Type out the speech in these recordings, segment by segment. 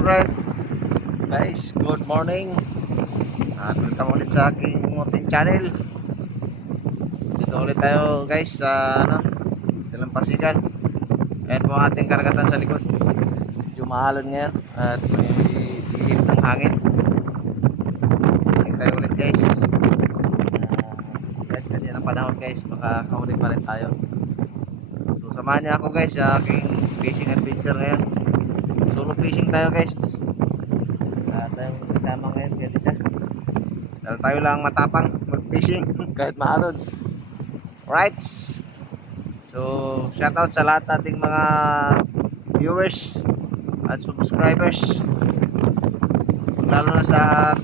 Alright guys, good morning. Welcome ulit sa aking munting channel. Dito ulit tayo guys sa Dalang Pasigan. Ayan po ang ating karagatan sa likod. Medyo maalon ngayon at may ihip ng hangin. Ising tayo ulit guys. Kahit ganyan ang panahon guys, makakahuli pa rin tayo. So samahan niyo ako guys sa aking fishing adventure ngayon. Solo fishing tayo guys. Tayong kasama ngayon kaya isa. Dahil tayo lang matapang mag-fishing kahit maalon. Right. So shoutout sa lahat nating mga viewers at subscribers. Lalo na sa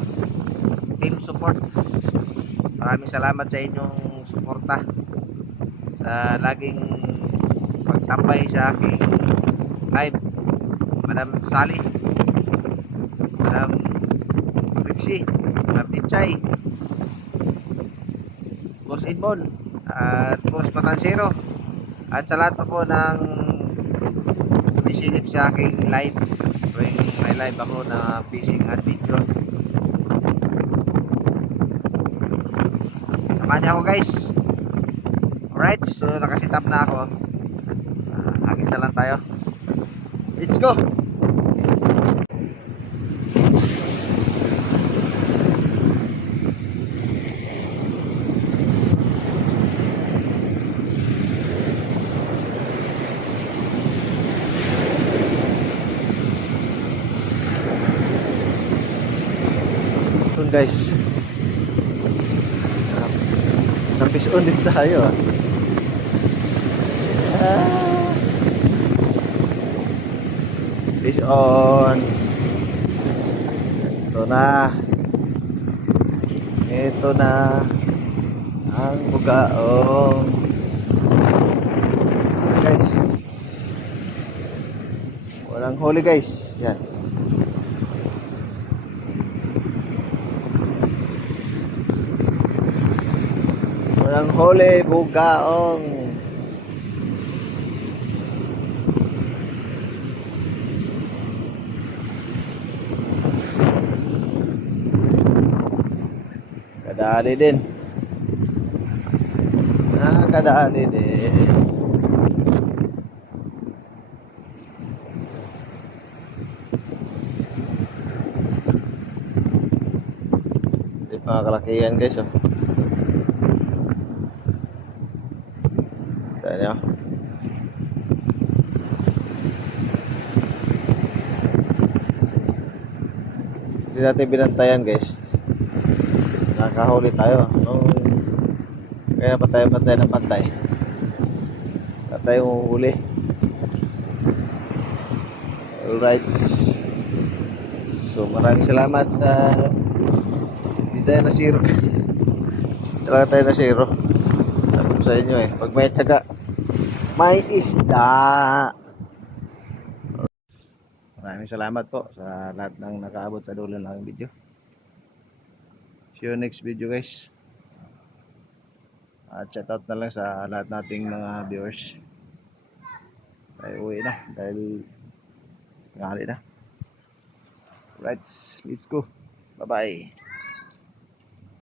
team support. Maraming salamat sa inyong suporta. Sa laging pagtambay sa aking live. Madam Sally, Madam Rixie, Madam Tichay, Boss Edmond, at Boss Matansero, at sa lahat pa po ng sumisilip sa aking live tuwing may live ako na fishing adventure. Samahan niyo ako guys. Alright, so nakasitap na ako. Agis na lang tayo. Let's go! Yun guys, fish on din tayo fish on. Ito na ang bugaong. Guys, walang huli guys, yan. Walang huli, bugaong. Kadali din. Kadali din. Ito mga kalakihan guys, oh. Tayo nyo. Hindi natin binantayan guys. Nakahuli tayo. Kaya pa tayo pantay ng pantay. Wala tayong huli. Alright. So maraming salamat sa hindi tayo nasiro. Talaga tayo nasiro. Tatap sa inyo eh. Pag may tiyaga, may isda. Maraming salamat po sa lahat ng nakaabot sa dulo ng aking video. See you next video guys. At shoutout na lang sa lahat nating mga viewers. Tayo uwi na dahil ngali na. Right, let's go. Bye bye.